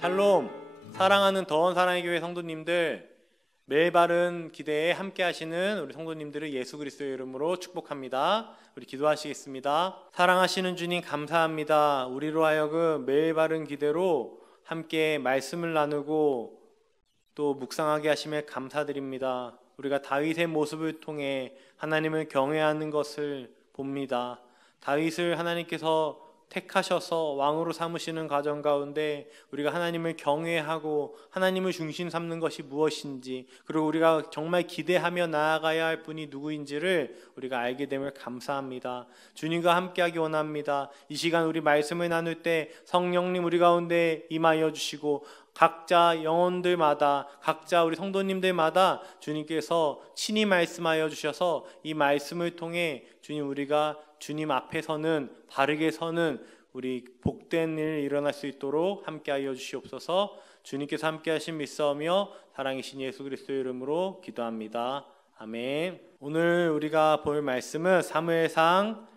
샬롬, 사랑하는 더원 사랑의 교회 성도님들, 매일 바른 기대에 함께 하시는 우리 성도님들을 예수 그리스도의 이름으로 축복합니다. 우리 기도하시겠습니다. 사랑하시는 주님 감사합니다. 우리로 하여금 매일 바른 기대로 함께 말씀을 나누고 또 묵상하게 하심에 감사드립니다. 우리가 다윗의 모습을 통해 하나님을 경외하는 것을 봅니다. 다윗을 하나님께서 택하셔서 왕으로 삼으시는 과정 가운데 우리가 하나님을 경외하고 하나님을 중심 삼는 것이 무엇인지, 그리고 우리가 정말 기대하며 나아가야 할 분이 누구인지를 우리가 알게 됨을 감사합니다. 주님과 함께하기 원합니다. 이 시간 우리 말씀을 나눌 때 성령님 우리 가운데 임하여 주시고 각자 영혼들마다, 각자 우리 성도님들마다 주님께서 친히 말씀하여 주셔서 이 말씀을 통해 주님, 우리가 주님 앞에 서는, 바르게 서는 우리 복된 일 일어날 수 있도록 함께하여 주시옵소서. 주님께서 함께하신 믿사오며 사랑이신 예수 그리스도의 이름으로 기도합니다. 아멘. 오늘 우리가 볼 말씀은 사무엘상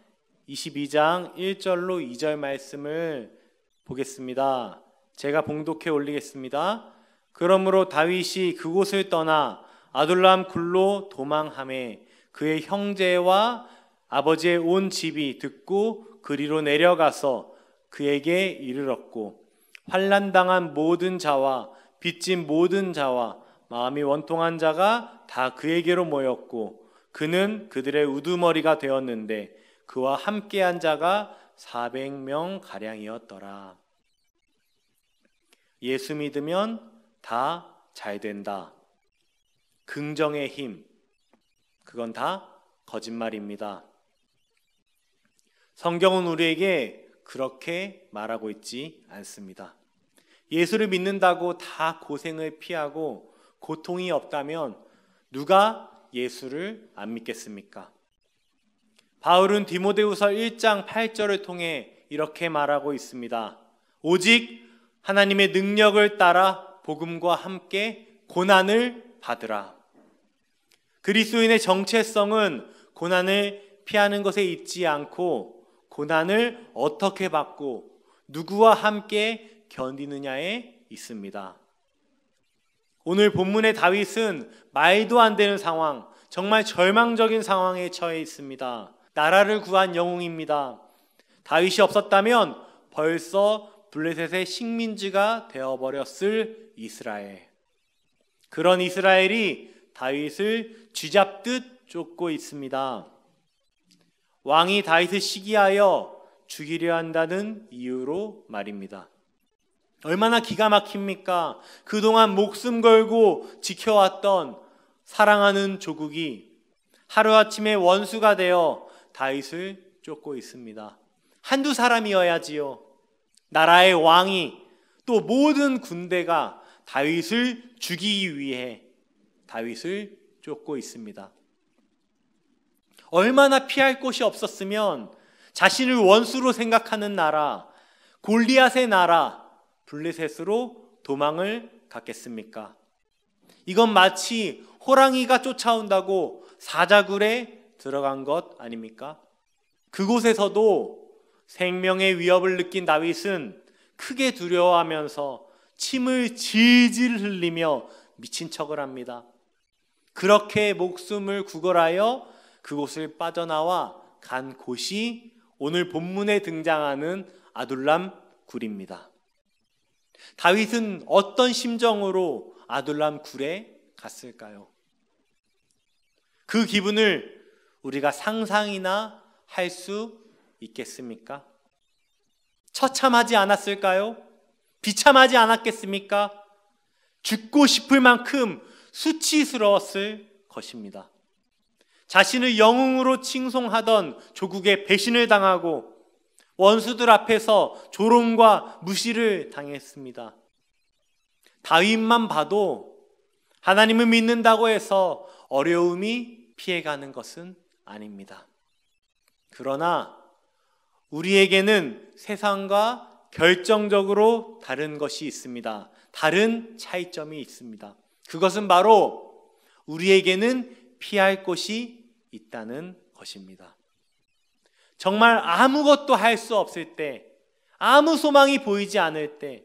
22장 1절로 2절 말씀을 보겠습니다. 제가 봉독해 올리겠습니다. 그러므로 다윗이 그곳을 떠나 아둘람 굴로 도망하매 그의 형제와 아버지의 온 집이 듣고 그리로 내려가서 그에게 이르렀고, 환난당한 모든 자와 빚진 모든 자와 마음이 원통한 자가 다 그에게로 모였고, 그는 그들의 우두머리가 되었는데 그와 함께한 자가 400명 가량이었더라. 예수 믿으면 다 잘 된다. 긍정의 힘, 그건 다 거짓말입니다. 성경은 우리에게 그렇게 말하고 있지 않습니다. 예수를 믿는다고 다 고생을 피하고 고통이 없다면 누가 예수를 안 믿겠습니까? 바울은 디모데후서 1장 8절을 통해 이렇게 말하고 있습니다. 오직 하나님의 능력을 따라 복음과 함께 고난을 받으라. 그리스도인의 정체성은 고난을 피하는 것에 있지 않고 고난을 어떻게 받고 누구와 함께 견디느냐에 있습니다. 오늘 본문의 다윗은 말도 안 되는 상황, 정말 절망적인 상황에 처해 있습니다. 나라를 구한 영웅입니다. 다윗이 없었다면 벌써 블레셋의 식민지가 되어버렸을 이스라엘. 그런 이스라엘이 다윗을 쥐잡듯 쫓고 있습니다. 왕이 다윗을 시기하여 죽이려 한다는 이유로 말입니다. 얼마나 기가 막힙니까? 그동안 목숨 걸고 지켜왔던 사랑하는 조국이 하루아침에 원수가 되어 다윗을 쫓고 있습니다. 한두 사람이어야지요. 나라의 왕이, 또 모든 군대가 다윗을 죽이기 위해 다윗을 쫓고 있습니다. 얼마나 피할 곳이 없었으면 자신을 원수로 생각하는 나라, 골리앗의 나라 블레셋으로 도망을 갔겠습니까? 이건 마치 호랑이가 쫓아온다고 사자굴에 들어간 것 아닙니까? 그곳에서도 생명의 위협을 느낀 다윗은 크게 두려워하면서 침을 질질 흘리며 미친 척을 합니다. 그렇게 목숨을 구걸하여 그곳을 빠져나와 간 곳이 오늘 본문에 등장하는 아둘람 굴입니다. 다윗은 어떤 심정으로 아둘람 굴에 갔을까요? 그 기분을 우리가 상상이나 할 수 있겠습니까? 처참하지 않았을까요? 비참하지 않았겠습니까? 죽고 싶을 만큼 수치스러웠을 것입니다. 자신을 영웅으로 칭송하던 조국에 배신을 당하고 원수들 앞에서 조롱과 무시를 당했습니다. 다윗만 봐도 하나님을 믿는다고 해서 어려움이 피해가는 것은 아닙니다. 그러나 우리에게는 세상과 결정적으로 다른 것이 있습니다. 다른 차이점이 있습니다. 그것은 바로 우리에게는 피할 곳이 있다는 것입니다. 정말 아무것도 할 수 없을 때, 아무 소망이 보이지 않을 때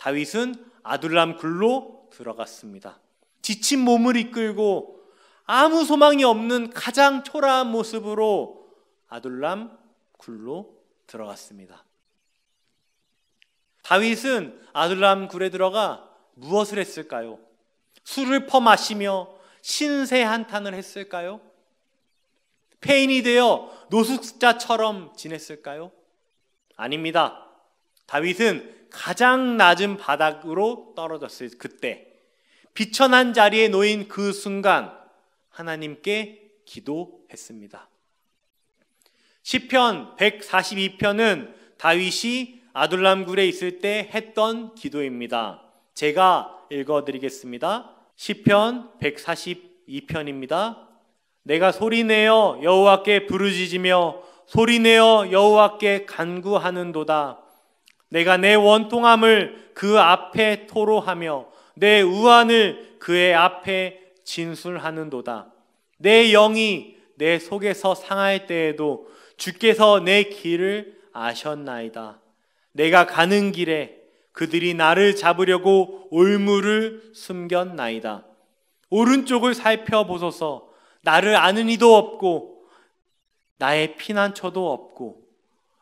다윗은 아둘람 굴로 들어갔습니다. 지친 몸을 이끌고 아무 소망이 없는 가장 초라한 모습으로 아둘람 굴로 들어갔습니다. 다윗은 아둘람 굴에 들어가 무엇을 했을까요? 술을 퍼마시며 신세 한탄을 했을까요? 폐인이 되어 노숙자처럼 지냈을까요? 아닙니다. 다윗은 가장 낮은 바닥으로 떨어졌을 그때, 비천한 자리에 놓인 그 순간 하나님께 기도했습니다. 시편 142편은 다윗이 아둘람 굴에 있을 때 했던 기도입니다. 제가 읽어드리겠습니다. 시편 142편입니다. 내가 소리내어 여호와께 부르짖으며 소리내어 여호와께 간구하는도다. 내가 내 원통함을 그 앞에 토로하며 내 우환을 그의 앞에 진술하는도다. 내 영이 내 속에서 상할 때에도 주께서 내 길을 아셨나이다. 내가 가는 길에 그들이 나를 잡으려고 올무를 숨겼나이다. 오른쪽을 살펴보소서. 나를 아는 이도 없고 나의 피난처도 없고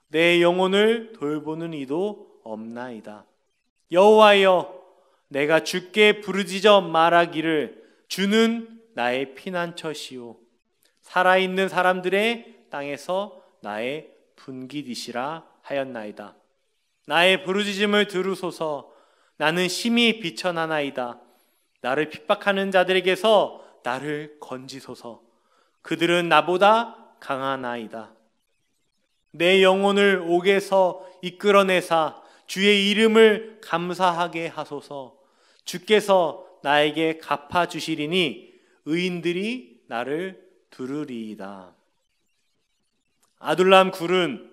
내 영혼을 돌보는 이도 없나이다. 여호와여, 내가 주께 부르짖어 말하기를 주는 나의 피난처시오. 살아있는 사람들의 땅에서 나의 분깃이시라 하였나이다. 나의 부르짖음을 들으소서. 나는 심히 비천하나이다. 나를 핍박하는 자들에게서 나를 건지소서. 그들은 나보다 강하나이다. 내 영혼을 옥에서 이끌어내사 주의 이름을 감사하게 하소서. 주께서 나에게 갚아주시리니 의인들이 나를 두르리이다. 아둘람 굴은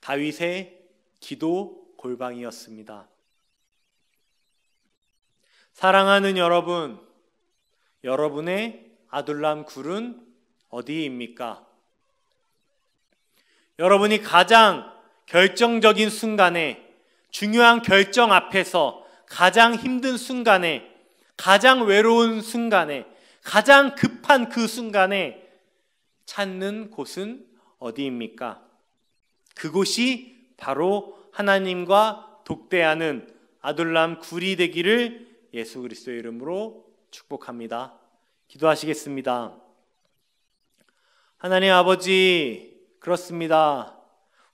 다윗의 기도 골방이었습니다. 사랑하는 여러분, 여러분의 아둘람 굴은 어디입니까? 여러분이 가장 결정적인 순간에, 중요한 결정 앞에서, 가장 힘든 순간에, 가장 외로운 순간에, 가장 급한 그 순간에 찾는 곳은 어디입니까? 그곳이 바로 하나님과 독대하는 아둘람 굴이 되기를 예수 그리스도의 이름으로 축복합니다. 기도하시겠습니다. 하나님 아버지, 그렇습니다.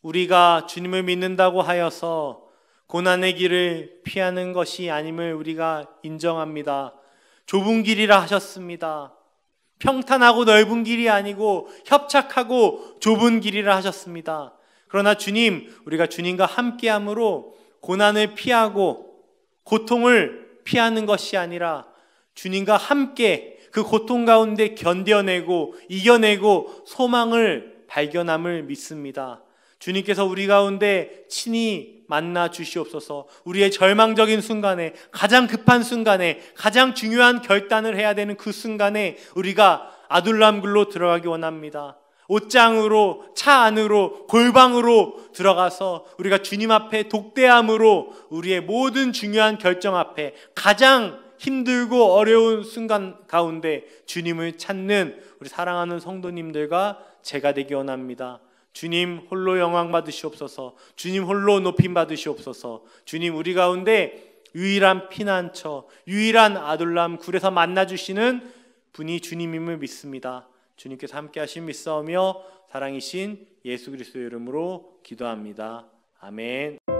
우리가 주님을 믿는다고 하여서 고난의 길을 피하는 것이 아님을 우리가 인정합니다. 좁은 길이라 하셨습니다. 평탄하고 넓은 길이 아니고 협착하고 좁은 길이라 하셨습니다. 그러나 주님, 우리가 주님과 함께함으로 고난을 피하고 고통을 피하는 것이 아니라 주님과 함께 그 고통 가운데 견뎌내고 이겨내고 소망을 발견함을 믿습니다. 주님께서 우리 가운데 친히 만나 주시옵소서. 우리의 절망적인 순간에, 가장 급한 순간에, 가장 중요한 결단을 해야 되는 그 순간에 우리가 아둘람 굴로 들어가기 원합니다. 옷장으로, 차 안으로, 골방으로 들어가서 우리가 주님 앞에 독대함으로 우리의 모든 중요한 결정 앞에 가장 힘들고 어려운 순간 가운데 주님을 찾는 우리 사랑하는 성도님들과 제가 되기 원합니다. 주님 홀로 영광 받으시옵소서. 주님 홀로 높임 받으시옵소서. 주님, 우리 가운데 유일한 피난처, 유일한 아둘람 굴에서 만나주시는 분이 주님임을 믿습니다. 주님께서 함께 하심 믿사오며 사랑이신 예수 그리스도의 이름으로 기도합니다. 아멘.